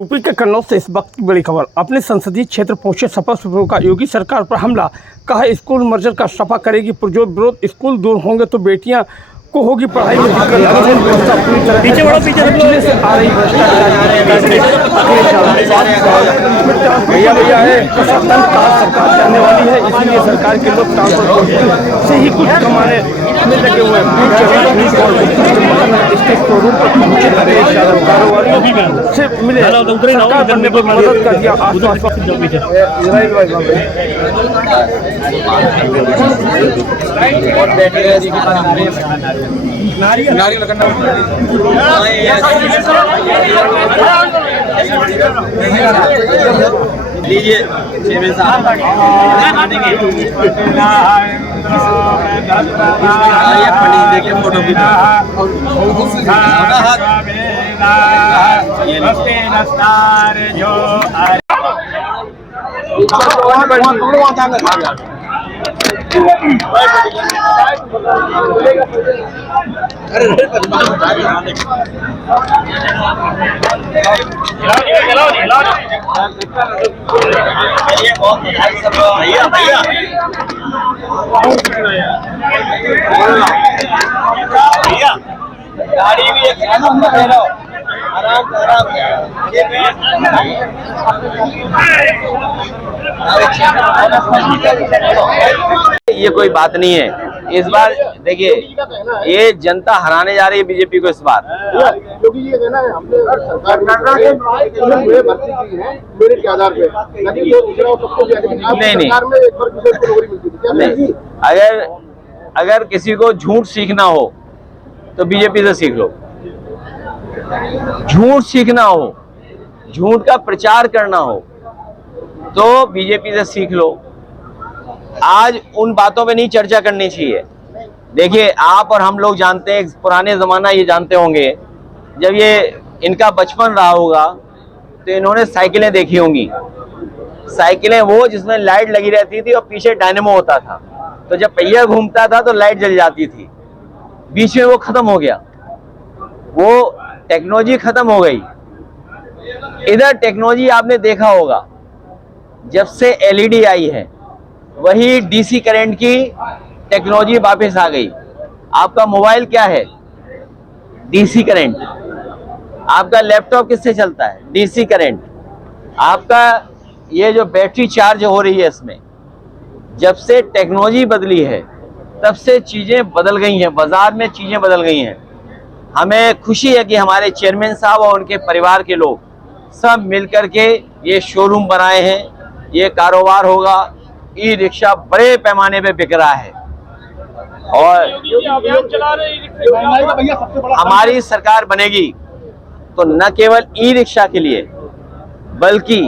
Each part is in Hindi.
यूपी के कन्नौज से इस वक्त की बड़ी खबर। अपने संसदीय क्षेत्र पहुंचे सपा सुप्रीमो का योगी सरकार पर हमला। कहा स्कूल मर्जर का सपा करेगी पुरजोर विरोध। स्कूल दूर होंगे तो बेटियां को होगी पढ़ाई में दिक्कत। व्यवस्था पूरी तरह पीछे बढ़ो, पीछे से आ रही भैया है प्रशासन का सरकार जाने वाली है, इसीलिए सरकार के लोग ट्रांसपोर्ट से ही कुछ कमाने में लगे हुए हैं। से मिले सरकार बनने पर मदद कर दिया लीजिए पंडित देखिए फोटो भी भैया गाड़ी भी एक आराम ये कोई बात नहीं है। इस बार देखिए ये जनता हराने जा रही है बीजेपी को इस बार। क्योंकि ये है ना हमने मेरिट के आधार पे नहीं, अगर किसी को झूठ सीखना हो तो बीजेपी से सीख लो। झूठ सीखना हो, झूठ का प्रचार करना हो तो बीजेपी से सीख लो। आज उन बातों पे नहीं चर्चा करनी चाहिए। देखिए आप और हम लोग जानते हैं, पुराने जमाना ये जानते होंगे, जब ये इनका बचपन रहा होगा तो इन्होंने साइकिलें देखी होंगी। साइकिलें वो जिसमें लाइट लगी रहती थी और पीछे डायनेमो होता था, तो जब पहिया घूमता था तो लाइट जल जाती थी। बीच में वो खत्म हो गया, वो टेक्नोलॉजी खत्म हो गई। इधर टेक्नोलॉजी आपने देखा होगा, जब से एलईडी आई है वही डीसी करंट की टेक्नोलॉजी वापस आ गई। आपका मोबाइल क्या है? DC current. आपका लैपटॉप किससे चलता है? DC current. आपका ये जो बैटरी चार्ज हो रही है, इसमें जब से टेक्नोलॉजी बदली है तब से चीजें बदल गई हैं, बाजार में चीजें बदल गई हैं। हमें खुशी है कि हमारे चेयरमैन साहब और उनके परिवार के लोग सब मिलकर के ये शोरूम बनाए हैं, ये कारोबार होगा। ई रिक्शा बड़े पैमाने पे बिक रहा है और हमारी सरकार बनेगी तो न केवल ई रिक्शा के लिए बल्कि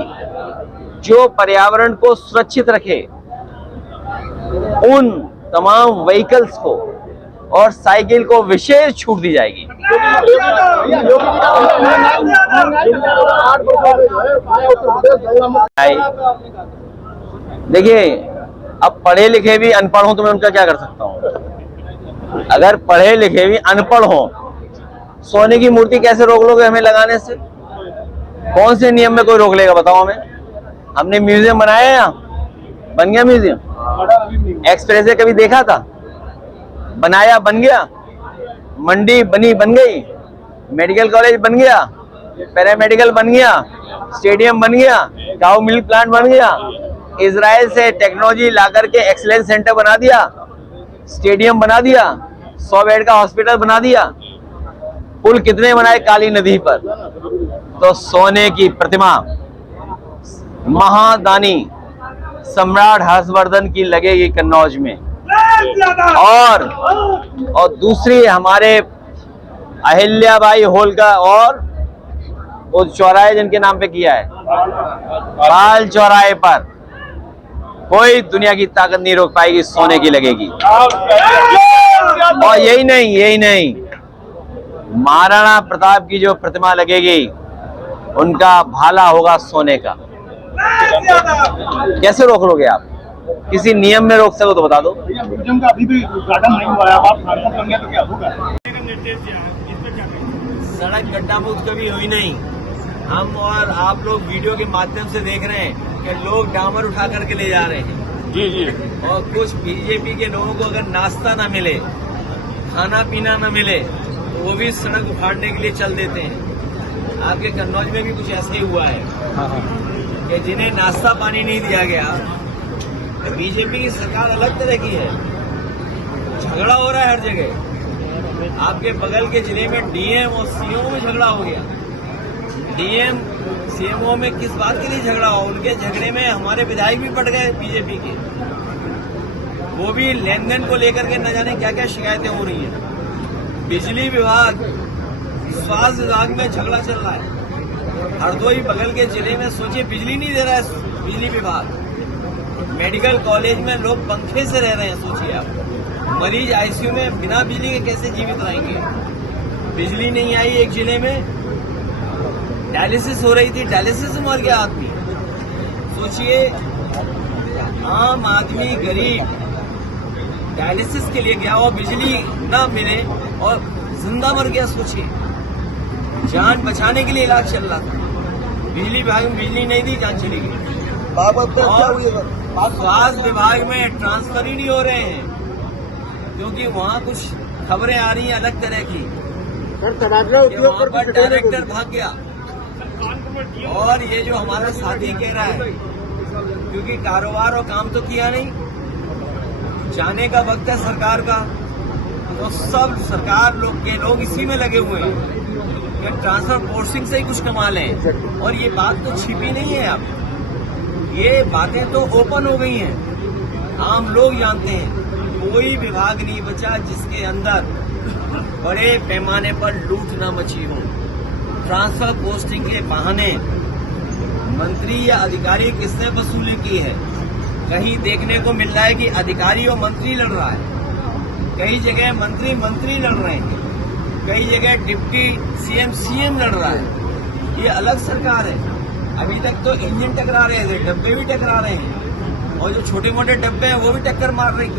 जो पर्यावरण को सुरक्षित रखे उन तमाम व्हीकल्स को और साइकिल को विशेष छूट दी जाएगी। देखिए अब पढ़े लिखे भी अनपढ़ हो तो मैं उनका क्या कर सकता हूँ। अगर पढ़े लिखे भी अनपढ़ हो, सोने की मूर्ति कैसे रोक लोगे हमें लगाने से? कौन से नियम में कोई रोक लेगा बताओ हमें? हमने म्यूजियम बनाया है, यहाँ बन गया म्यूजियम। एक्सप्रेस कभी देखा था? बनाया बन गया। मंडी बनी बन गई। मेडिकल कॉलेज बन गया, पैरामेडिकल बन गया, स्टेडियम बन गया, काऊ मिल्क प्लांट बन गया। इजराइल से टेक्नोलॉजी ला करके एक्सीलेंस सेंटर बना दिया, स्टेडियम बना दिया, 100 बेड का हॉस्पिटल बना दिया। पुल कितने बनाए काली नदी पर। तो सोने की प्रतिमा महादानी सम्राट हर्षवर्धन की लगेगी कन्नौज में। और दूसरी हमारे अहिल्याबाई होलकर और वो चौराहे जिनके नाम पे किया है, बाल चौराहे पर कोई दुनिया की ताकत नहीं रोक पाएगी, सोने की लगेगी। और यही नहीं महाराणा प्रताप की जो प्रतिमा लगेगी उनका भाला होगा सोने का। कैसे रोक लोगे आप? किसी नियम में रोक सको तो बता दो। म्यूजियम का अभी भी उद्घाटन नहीं हुआ है, आप सांसद बन गए तो क्या होगा? सड़क गड्ढा मुक्त कभी हुई नहीं। हम और आप लोग वीडियो के माध्यम से देख रहे हैं कि लोग डामर उठा करके ले जा रहे हैं। जी जी। और कुछ बीजेपी के लोगों को अगर नाश्ता ना मिले, खाना पीना ना मिले, तो वो भी सड़क उखाड़ने के लिए चल देते हैं। आपके कन्नौज में भी कुछ ऐसे ही हुआ है हाँ हाँ। कि जिन्हें नाश्ता पानी नहीं दिया गया। बीजेपी की सरकार अलग तरह की है, झगड़ा हो रहा है हर जगह। आपके बगल के जिले में डीएम और सीएमओ में झगड़ा हो गया। डीएम सीएमओ में किस बात के लिए झगड़ा हो? उनके झगड़े में हमारे विधायक भी पड़ गए बीजेपी के। वो भी लेन देन को लेकर के न जाने क्या क्या शिकायतें हो रही हैं। बिजली विभाग, स्वास्थ्य विभाग में झगड़ा चल रहा है। हरदोई बगल के जिले में सोचिए बिजली नहीं दे रहा है बिजली विभाग। मेडिकल कॉलेज में लोग पंखे से रह रहे हैं, सोचिए आप। मरीज आईसीयू में बिना बिजली के कैसे जीवित रहेंगे? बिजली नहीं आई एक जिले में, डायलिसिस हो रही थी, डायलिसिस से मर गया आदमी। सोचिए आम आदमी गरीब डायलिसिस के लिए गया और बिजली न मिले और जिंदा मर गया। सोचिए जान बचाने के लिए इलाज चल रहा था, बिजली विभाग में बिजली नहीं दी, जान चली गई। और स्वास्थ्य विभाग में ट्रांसफर ही नहीं हो रहे हैं क्योंकि वहाँ कुछ खबरें आ रही हैं अलग तरह की। वहाँ पर डायरेक्टर भाग गया। और ये जो हमारा साथी कह रहा है क्योंकि कारोबार और काम तो किया नहीं, जाने का वक्त है सरकार का, तो सब सरकार लोग इसी में लगे हुए हैं कि ट्रांसफर पोस्टिंग से ही कुछ कमा लें। और ये बात तो छिपी नहीं है, अब ये बातें तो ओपन हो गई हैं, आम लोग जानते हैं। कोई विभाग नहीं बचा जिसके अंदर बड़े पैमाने पर लूट न मची हो। ट्रांसफर पोस्टिंग के बहाने मंत्री या अधिकारी किसने वसूली की है? कहीं देखने को मिल रहा है कि अधिकारी और मंत्री लड़ रहा है, कई जगह मंत्री लड़ रहे हैं, कई जगह डिप्टी सीएम लड़ रहा है। ये अलग सरकार है। अभी तक तो इंजन टकरा रहे थे, डब्बे भी टकरा रहे हैं, और जो छोटे मोटे डब्बे हैं वो भी टक्कर मार रहे हैं।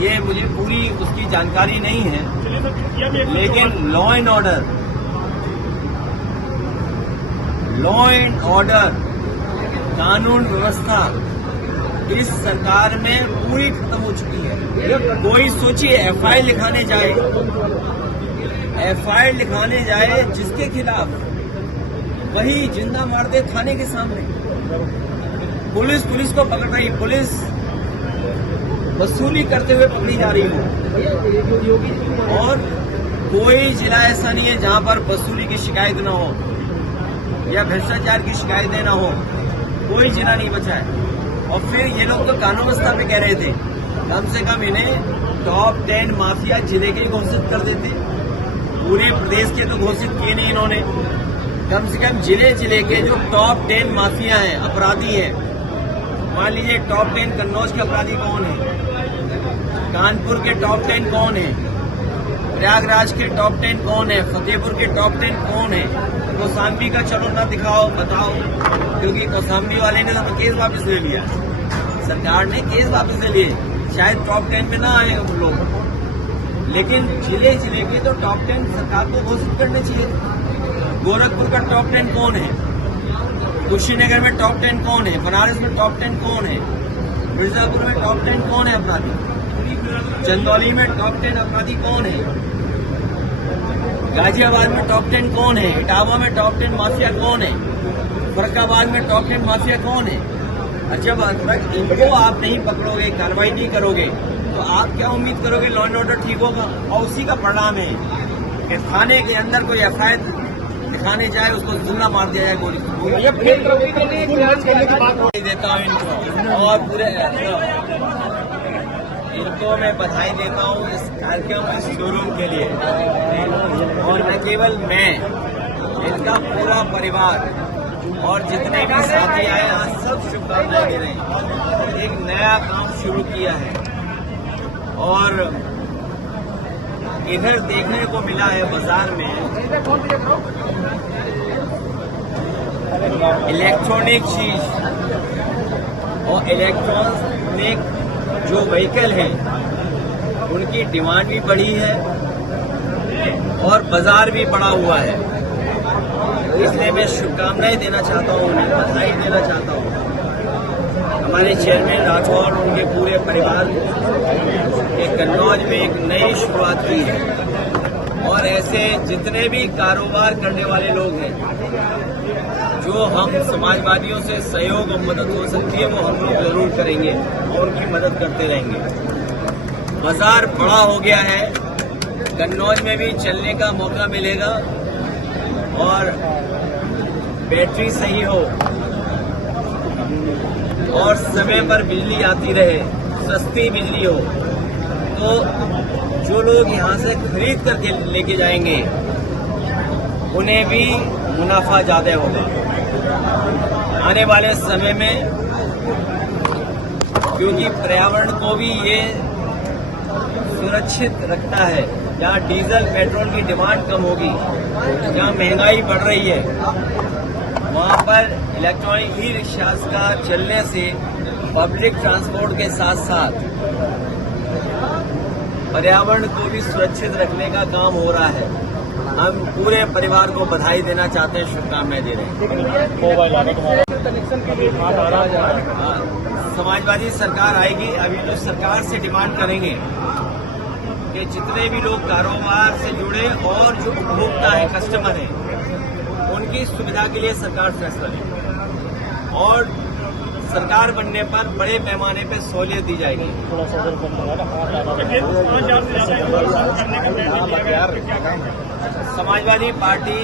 ये मुझे पूरी उसकी जानकारी नहीं है, लेकिन लॉ एंड ऑर्डर कानून व्यवस्था इस सरकार में पूरी खत्म हो चुकी है। कोई सोचिए एफआईआर लिखाने जाए जिसके खिलाफ, वही जिंदा मार दे थाने के सामने। पुलिस को पकड़ रही, पुलिस वसूली करते हुए पकड़ी जा रही हो। और कोई जिला ऐसा नहीं है जहां पर वसूली की शिकायत न हो या भ्रष्टाचार की शिकायतें न हो। कोई जिला नहीं बचा है। और फिर ये लोग तो कानून व्यवस्था पे कह रहे थे, कम से कम इन्हें टॉप 10 माफिया जिले के घोषित कर देते। पूरे प्रदेश के तो घोषित किए नहीं इन्होंने। कम से कम जिले के जो टॉप 10 माफिया हैं, अपराधी हैं, मान लीजिए टॉप 10 कन्नौज के अपराधी कौन है, कानपुर के टॉप 10 कौन है, प्रयागराज के टॉप 10 कौन है, फतेहपुर के टॉप 10 कौन है। कौशाम्बी का चलो ना दिखाओ, बताओ, क्योंकि कौशाम्बी वाले ने तो केस वापस ले लिया, सरकार ने केस वापस ले लिए। शायद टॉप 10 में ना आए हम लोग, लेकिन जिले के तो टॉप 10 सरकार को घोषित करने चाहिए। गोरखपुर का टॉप 10 कौन है, कुशीनगर में टॉप 10 कौन है, बनारस में टॉप 10 कौन है, मिर्जापुर में टॉप 10 कौन है अपराधी, चंदौली में टॉप 10 अपराधी कौन है, गाजियाबाद में टॉप 10 कौन है, इटावा में टॉप 10 माफिया कौन है, फर्रुखाबाद में टॉप 10 माफिया कौन है। और जब तक इनको आप नहीं पकड़ोगे, कार्रवाई नहीं करोगे, तो आप क्या उम्मीद करोगे लॉ एंड ऑर्डर ठीक होगा? और उसी का परिणाम है कि थाने के अंदर कोई एफआईआर दिखाने जाए, उसको जिंदा मार दिया जाए गोली। देता हूँ इनको, और पूरे इनको मैं बधाई देता हूँ इस कार्यक्रम, इस शोरूम के लिए। और न केवल मैं, इनका पूरा परिवार और जितने भी साथी आए, आज सब शुभकामनाएं दे रहे हैं। एक नया काम शुरू किया है और इधर देखने को मिला है बाजार में इलेक्ट्रॉनिक चीज और इलेक्ट्रॉनिक जो व्हीकल है उनकी डिमांड भी बढ़ी है और बाजार भी बढ़ा हुआ है। इसलिए मैं शुभकामनाएं देना चाहता हूँ, उन्हें बधाई देना चाहता हूँ। हमारे चेयरमैन राठौर और उनके पूरे परिवार ने कन्नौज में एक नई शुरुआत की है और ऐसे जितने भी कारोबार करने वाले लोग हैं, जो हम समाजवादियों से सहयोग और मदद हो सकती है वो हम लोग जरूर करेंगे और उनकी मदद करते रहेंगे। बाजार बड़ा हो गया है, कन्नौज में भी चलने का मौका मिलेगा और बैटरी सही हो और समय पर बिजली आती रहे, सस्ती बिजली हो, तो जो लोग यहाँ से खरीद करके लेके जाएंगे उन्हें भी मुनाफा ज्यादा होगा। आने वाले समय में, क्योंकि पर्यावरण को भी ये सुरक्षित रखता है, जहाँ डीजल पेट्रोल की डिमांड कम होगी, जहाँ महंगाई बढ़ रही है, वहाँ पर इलेक्ट्रॉनिक ई रिक्शास का चलने से पब्लिक ट्रांसपोर्ट के साथ साथ पर्यावरण को भी सुरक्षित रखने का काम हो रहा है। हम पूरे परिवार को बधाई देना चाहते हैं, शुभकामनाएं दे रहे हैं। समाजवादी सरकार आएगी। अभी जो सरकार से डिमांड करेंगे कि जितने भी लोग कारोबार से जुड़े और जो उपभोक्ता है, कस्टमर है, उनकी सुविधा के लिए सरकार फैसला लेगी और सरकार बनने पर बड़े पैमाने पर सहूलियत दी जाएगी। समाजवादी पार्टी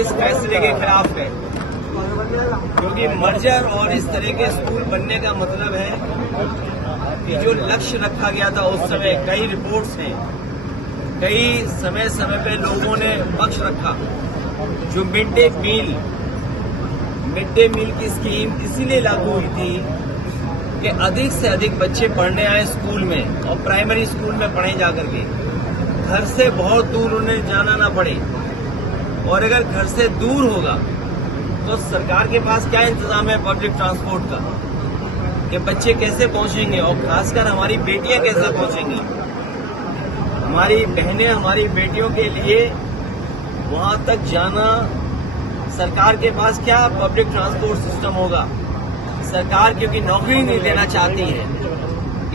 इस फैसले के खिलाफ है, क्योंकि मर्जर और इस तरह के स्कूल बनने का मतलब है कि जो लक्ष्य रखा गया था उस समय, कई रिपोर्ट्स हैं, कई समय समय पे लोगों ने पक्ष रखा। जो मिड डे मील की स्कीम इसीलिए लागू हुई थी कि अधिक से अधिक बच्चे पढ़ने आए स्कूल में और प्राइमरी स्कूल में पढ़े जाकर के, घर से बहुत दूर उन्हें जाना ना पड़े। और अगर घर से दूर होगा तो सरकार के पास क्या इंतजाम है पब्लिक ट्रांसपोर्ट का, कि बच्चे कैसे पहुंचेंगे और खासकर हमारी बेटियां कैसे पहुंचेंगी। हमारी बहनें, हमारी बेटियों के लिए वहां तक जाना, सरकार के पास क्या पब्लिक ट्रांसपोर्ट सिस्टम होगा। सरकार क्योंकि नौकरी नहीं देना चाहती है,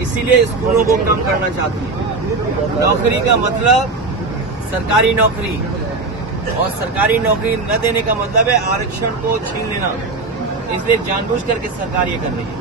इसीलिए स्कूलों को कम करना चाहती है। नौकरी का मतलब सरकारी नौकरी, और सरकारी नौकरी न देने का मतलब है आरक्षण को छीन लेना। इसलिए जानबूझ करके सरकार ये कर रही है।